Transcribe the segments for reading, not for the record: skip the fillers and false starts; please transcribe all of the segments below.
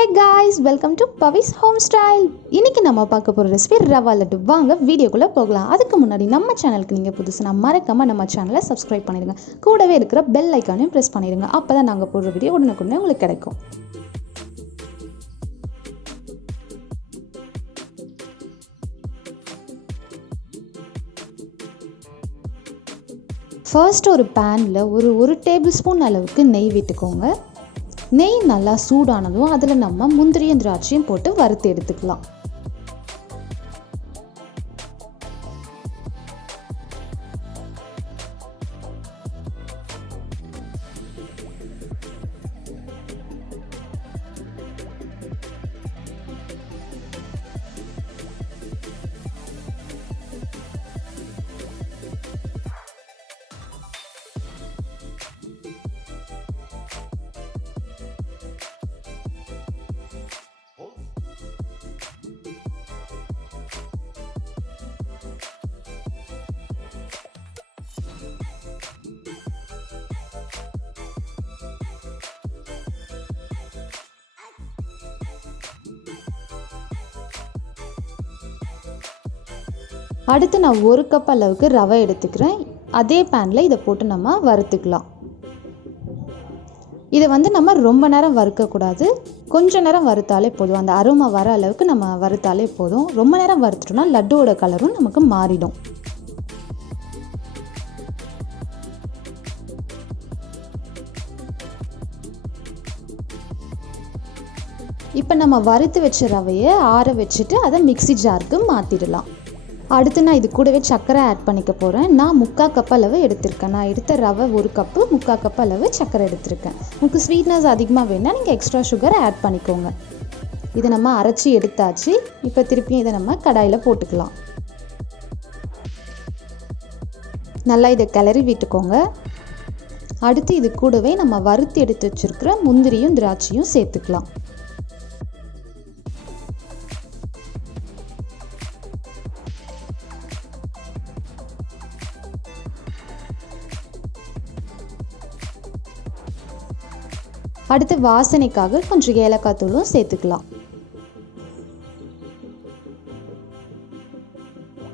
Hey guys, welcome to Pavi's Home Style. இன்னைக்கு நம்ம பார்க்க போற ரெசிபி ரவா லட்டு. வாங்க வீடியோக்குள்ள போகலாம். அதுக்கு முன்னாடி நம்ம சேனலுக்கு நீங்க புதுசுனா மறக்காம நம்ம சேனலை சப்ஸ்கிரைப் பண்ணிடுங்க. கூடவே இருக்கிற பெல் ஐகானையும் பிரஸ் பண்ணிடுங்க. அப்பதான் நாங்க போடுற வீடியோ உடனுக்குடனே உங்களுக்கு கிடைக்கும். ஃபர்ஸ்ட் ஒரு பேனில் ஒரு டேபிள் ஸ்பூன் அளவுக்கு நெய் விட்டுக்கோங்க. நெய் நல்லா சூடானதும் அதில் நம்ம முந்திரியும் திராட்சையும் போட்டு வறுத்து எடுத்துக்கலாம். அடுத்து நான் 1 கப் அளவுக்கு ரவை எடுத்துக்கிறேன். அதே பேனில் இதை போட்டு நம்ம வறுத்துக்கலாம். இதை நம்ம ரொம்ப நேரம் வறுக்கக்கூடாது. கொஞ்ச நேரம் வறுத்தாலே போதும். அந்த அரோமா வர அளவுக்கு நம்ம வறுத்தாலே போதும். ரொம்ப நேரம் வறுத்துட்டோம்னா லட்டுவோட கலரும் நமக்கு மாறிடும். இப்போ நம்ம வறுத்து வச்ச ரவையை ஆற வச்சுட்டு அதை மிக்ஸி ஜாருக்கு மாற்றிடலாம். அடுத்து நான் இது கூடவே சர்க்கரை ஆட் பண்ணிக்க போகிறேன். நான் 3/4 கப் அளவு எடுத்திருக்கேன். நான் எடுத்த ரவை 1 கப்பு, 3/4 கப் அளவு சர்க்கரை எடுத்திருக்கேன். உங்களுக்கு ஸ்வீட்னஸ் அதிகமாக வேணால் நீங்கள் எக்ஸ்ட்ரா சுகர் ஆட் பண்ணிக்கோங்க. இதை நம்ம அரைச்சி எடுத்தாச்சு. இப்போ திருப்பியும் இதை நம்ம கடாயில் போட்டுக்கலாம். நல்லா இதை கிளறி விட்டுக்கோங்க. அடுத்து இது கூடவே நம்ம வறுத்து எடுத்து வச்சுருக்கிற முந்திரியும் திராட்சையும் சேர்த்துக்கலாம். அடுத்து வாசனைக்காக கொஞ்சம் ஏலக்காய் தூளும் சேர்த்துக்கலாம்.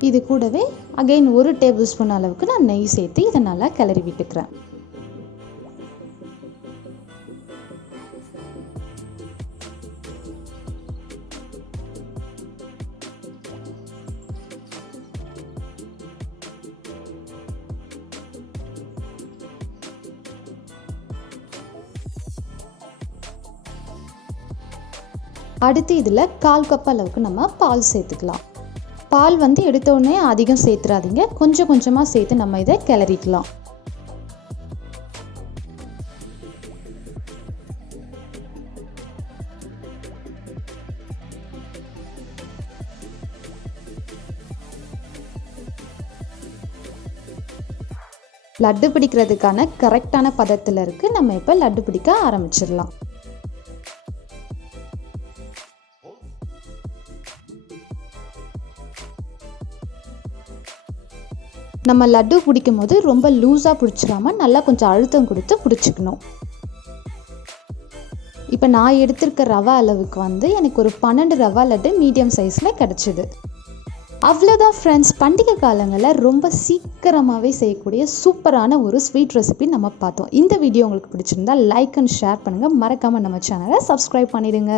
இது கூடவே அகைன் 1 டேபிள் ஸ்பூன் அளவுக்கு நான் நெய் சேர்த்து இதை நல்லா கிளறி விட்டுக்கிறேன். அடுத்து இதில் 1/4 கப் அளவுக்கு நம்ம பால் சேர்த்துக்கலாம். பால் எடுத்த உடனே அதிகம் சேர்த்துறாதீங்க. கொஞ்சம் கொஞ்சமாக சேர்த்து நம்ம இதை கிளறிக்கலாம். லட்டு பிடிக்கிறதுக்கான கரெக்டான பதத்தில் இருக்கு. நம்ம இப்போ லட்டு பிடிக்க ஆரம்பிச்சிடலாம். நம்ம லட்டு பிடிக்கும் போது ரொம்ப லூஸாக பிடிச்சிடாம நல்லா கொஞ்சம் அழுத்தம் கொடுத்து பிடிச்சிக்கணும். இப்போ நான் எடுத்திருக்க ரவா அளவுக்கு எனக்கு ஒரு 12 ரவா லட்டு மீடியம் சைஸில் கிடச்சிது. அவ்வளோதான் ஃப்ரெண்ட்ஸ். பண்டிகை காலங்களில் ரொம்ப சீக்கிரமாகவே செய்யக்கூடிய சூப்பரான ஒரு ஸ்வீட் ரெசிபி நம்ம பார்த்தோம். இந்த வீடியோ உங்களுக்கு பிடிச்சிருந்தா லைக் அண்ட் ஷேர் பண்ணுங்கள். மறக்காமல் நம்ம சேனலை சப்ஸ்கிரைப் பண்ணிடுங்க.